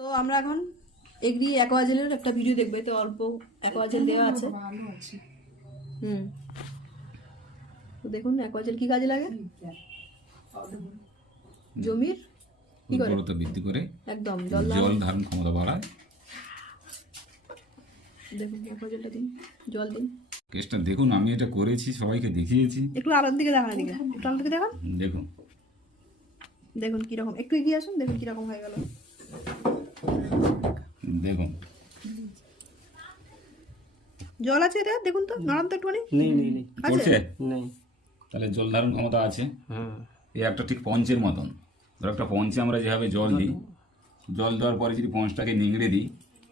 তো আমরা এখন এগ্রি অ্যাকোয়াজেলের একটা ভিডিও দেখবো, এতে অল্প অ্যাকোয়াজেল দেওয়া আছে। তো দেখুন অ্যাকোয়াজেল কি কাজে লাগে, জমির কি করে উর্বরতা বৃদ্ধি করে, একদম জল ধারণ ক্ষমতা বাড়ায়। দেখুন অ্যাকোয়াজেলটা দিন, জল দিন। কেসটা দেখুন, আমি এটা করেছি, সবাইকে দেখিয়েছি। একটু আলাদা দিকে দেখান, দিকে একটু আলাদা দিকে দেখান। দেখুন দেখুন কিরকম, একটু এগিয়ে আসুন, দেখুন কিরকম হয়ে গেল। দেখুন জল আছে এটা, দেখুন তো নরম তো একটুখানি নেই পড়ছে, নেই। তাহলে জল ধারণ ক্ষমতা আছে। হ্যাঁ, এই একটা ঠিক পঞ্চের মতন। ধরো একটা পঞ্চে আমরা যেভাবে জল দিই, জল দেওয়ার পরে যদি পঞ্চটাকে নিংড়ে দিই,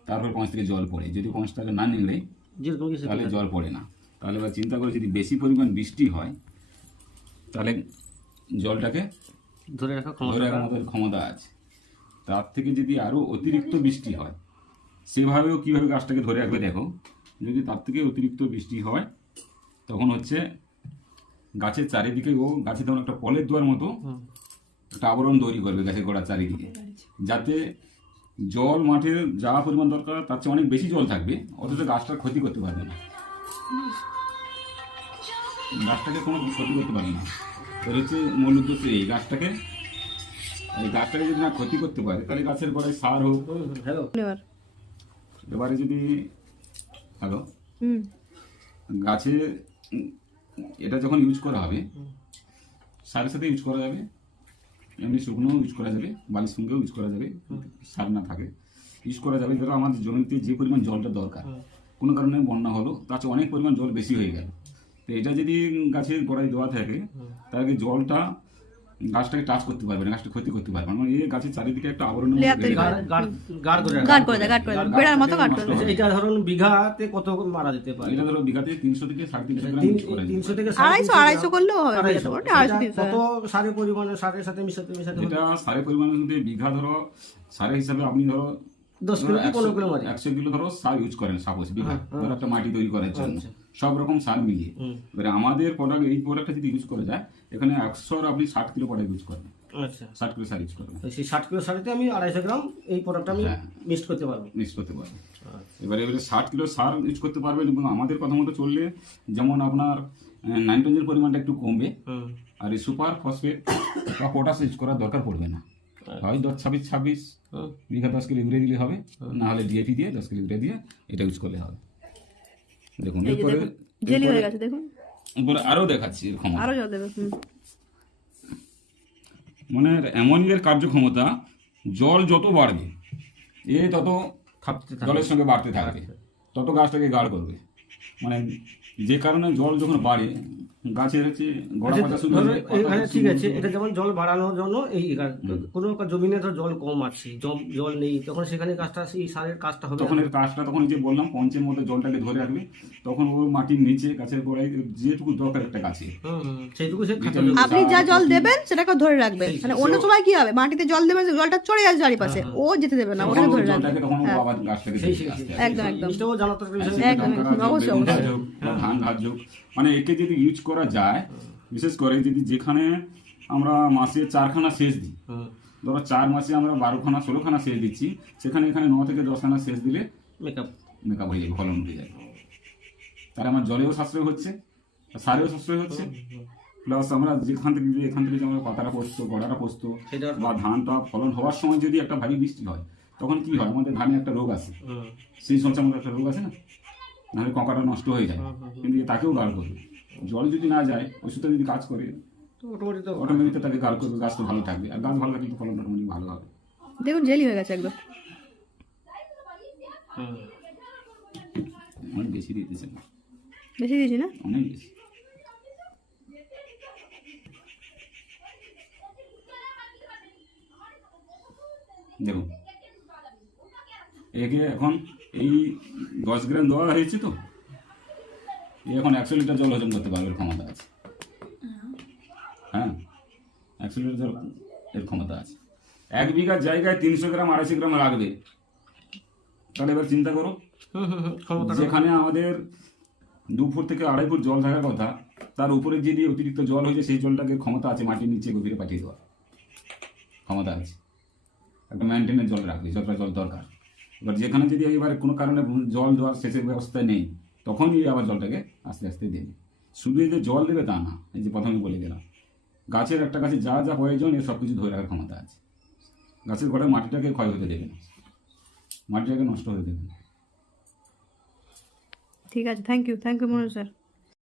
তারপর পঞ্চ থেকে জল পড়ে। যদি পঞ্চটাকে না নিংড়ে যেরকম কি তাহলে জল পড়ে না। তাহলে এবার চিন্তা করে, যদি বেশি পরিমাণ বৃষ্টি হয় তাহলে জলটাকে ধরে রাখা ধরে রাখার মতো ক্ষমতা আছে। তার থেকে যদি আরও অতিরিক্ত বৃষ্টি হয়, সেভাবেও কীভাবে গাছটাকে ধরে রাখবে দেখো। যদি তার থেকে অতিরিক্ত বৃষ্টি হয়, তখন হচ্ছে গাছের চারিদিকে ও গাছে তখন একটা পলের দেওয়ার মতো একটা আবরণ তৈরি করবে গাছের গোড়ার চারিদিকে, যাতে জল মাঠে যা পরিমাণ দরকার তার চেয়ে অনেক বেশি জল থাকবে, অথচ গাছটার ক্ষতি করতে পারবে না, গাছটাকে কোনো ক্ষতি করতে পারবে না। এর হচ্ছে মূল উদ্দেশ্য। এই গাছটাকে যদি না ক্ষতি করতে পারে, তাহলে গাছের গোড়ায় সার হোক। হ্যালো, এবারে যদি হ্যালো গাছে এটা যখন ইউজ করা হবে, সারের সাথে ইউজ করা যাবে, এমনি শুকনো ইউজ করা যাবে, বালির সঙ্গেও ইউজ করা যাবে, সার না থাকে ইউজ করা যাবে। ধরো আমাদের জমিতে যে পরিমাণ জলটা দরকার, কোনো কারণে বন্যা হলো, তার চেয়ে অনেক পরিমাণ জল বেশি হয়ে গেল, তো এটা যদি গাছের গোড়ায় দেওয়া থাকে, তাহলে জলটা গাছটাকে টাচ করতে পারবে না, গাছটা ক্ষতি করতে পারবে না। মানে এই গাছের চারিদিকে একটা আবরণ গার্ড করে গার্ড করে দেয়, গার্ড করে দেয়, বেড়ার মতো গার্ড করে দেয়। এটা ধরুন বিঘাতে কত মারা যেতে পারে? এটা ধরো বিঘাতে 300 থেকে 350 গ্রাম ইউজ করা যায়। 300 থেকে 250 করলেও হবে, 250 কত সারের পরিমাণে, সারের সাথে মিশাতে এটা সারের পরিমাণের মধ্যে বিঘা ধরো সারের হিসাবে আপনি ধরো 10 কিলো কি 15 কিলো মারি? 100 কিলো ধরো সার ইউজ করেন সাপোজ বিঘা, ধরো একটা মাটি তৈরি করার জন্য সব রকম সার মিলিয়ে। এবারে আমাদের প্রোডাক্ট, এই প্রোডাক্টটা যদি ইউজ করা যায়, এখানে 100 আপনি 60 কিলো প্রোডাক্ট ইউজ করবেন। আচ্ছা, 60 কিলো সার ইউজ করবেন। সেই 60 কিলো সারেতে আমি 250 গ্রাম এই প্রোডাক্টটা আমি মিক্স করতে পারবো। মিক্স করতে পারবেন। এবারে 60 কিলো সার ইউজ করতে পারবেন, এবং আমাদের কথা মতো চললে যেমন আপনার নাইট্রোজেনের পরিমাণটা একটু কমবে, আর এই সুপার ফসফেট বা পটাশ ইউজ করার দরকার পড়বে না। হয় 10-26 বিঘা 10 কিলো ইউরিয়া দিলে হবে, না হলে ডিএপি দিয়ে 10 কিলো ইউরিয়া দিয়ে এটা ইউজ করলে হবে। দেখুন এরপরে জেলি হয়ে গেছে, দেখুন এরপরে আরও দেখাচ্ছি এর ক্ষমতা। আরো জল দেবে। মানে অ্যামোনিয়ার কার্যক্ষমতা, জল যত বাড়বে এ তত জলের সঙ্গে বাড়তে থাকবে, তত গাছটাকে গাঢ় করবে। মানে যে কারণে জল যখন বাড়ে, গাছের হচ্ছে গোড়া পাতা শুরু হয়ে যায়। এখানে ঠিক আছে, এটা যেমন জল বাড়ানোর জন্য এই কোনো জমিনে তো জল কম আছে, জল নেই, তখন সেখানে কাজটা, এই সারের কাজটা হবে। তখন এর কাজটা, তখন যে বললাম পঞ্চের মধ্যে জলটাকে ধরে রাখবে, তখন ওর মাটির নিচে গাছের গোড়ায় যেটুকু দরকার একটা গাছে, সেইটুকু সে আপনি যা জল দেবেন সেটাকে ধরে রাখবেন। মানে অন্য সময় কি হবে, মাটিতে জল দেবেন, জলটা চড়ে যাচ্ছে চারিপাশে, ও যেতে দেবে না, ওটাকে ধরে রাখবেন। তখন ও আবার গাছটাকে একদম একদম এটাও জানার তো একদম অবশ্যই অবশ্যই। ধান ঘাস যোগ, মানে একে যদি ইউজ করা যায়, বিশেষ করে যদি যেখানে আমরা মাসে 4খানা সেচ দিই, ধরো 4 মাসে আমরা 12খানা 16খানা সেচ দিচ্ছি, সেখানে এখানে 9 থেকে 10খানা সেচ দিলে মেকআপ হয়ে যাবে, ফলন উঠে যায়। তাহলে আমার জলেও সাশ্রয় হচ্ছে, সারেও সাশ্রয় হচ্ছে, প্লাস আমরা এখান থেকে যে আমরা পাতাটা পচতো, গড়াটা পচতো, বা ধানটা ফলন হওয়ার সময় যদি একটা ভারী বৃষ্টি হয়, তখন কি হয়, আমাদের ধানে একটা রোগ আসে, সেই সমস্যা আমাদের একটা রোগ আছে না, নাহলে কঁকাটা নষ্ট হয়ে যায়, কিন্তু তাকেও গাঢ় করবে। জল যদি না যায়, ওষুধটা যদি কাজ করে, অটোমেটিক তাকে গাঢ় করবে, গাছ তো ভালো থাকবে, আর গাছ ভালো থাকলে ফলন অটোমেটিক ভালো হবে। দেখুন জেলি হয়ে গেছে একদম। অনেক বেশি দিতেছে, বেশি দিয়েছি না, অনেক বেশি। দেখুন একে এখন এই 10 গ্রাম দেওয়া হয়েছে, তো এখন 100 লিটার জল হজম করতে পারবে, ক্ষমতা আছে। হ্যাঁ, 100 লিটার জল এর ক্ষমতা আছে। 1 বিঘার জায়গায় 300 গ্রাম 250 গ্রাম লাগবে। তাহলে এবার চিন্তা করো, যেখানে আমাদের 2 ফুট থেকে 2.5 ফুট জল থাকার কথা, তার উপরে যদি অতিরিক্ত জল হয়েছে, সেই জলটাকে ক্ষমতা আছে মাটির নিচে গভীরে পাঠিয়ে দেওয়ার ক্ষমতা আছে। একটা মেনটেনের জল রাখবে যতটা জল দরকার। এবার যেখানে যদি এবারে কোনো কারণে জল দেওয়ার সেচের ব্যবস্থা নেই, তখনই আবার জলটাকে আস্তে আস্তে দেবে। শুধু যে জল দেবে তা না, এই যে প্রথমে বলে গেলাম, গাছের একটা গাছে যা যা প্রয়োজন এর সব কিছু ধরে রাখার ক্ষমতা আছে। গাছের গোড়ায় মাটিটাকে ক্ষয় হতে দেবে না, মাটিটাকে নষ্ট হতে দেবে না। ঠিক আছে, থ্যাংক ইউ মনোজ স্যার।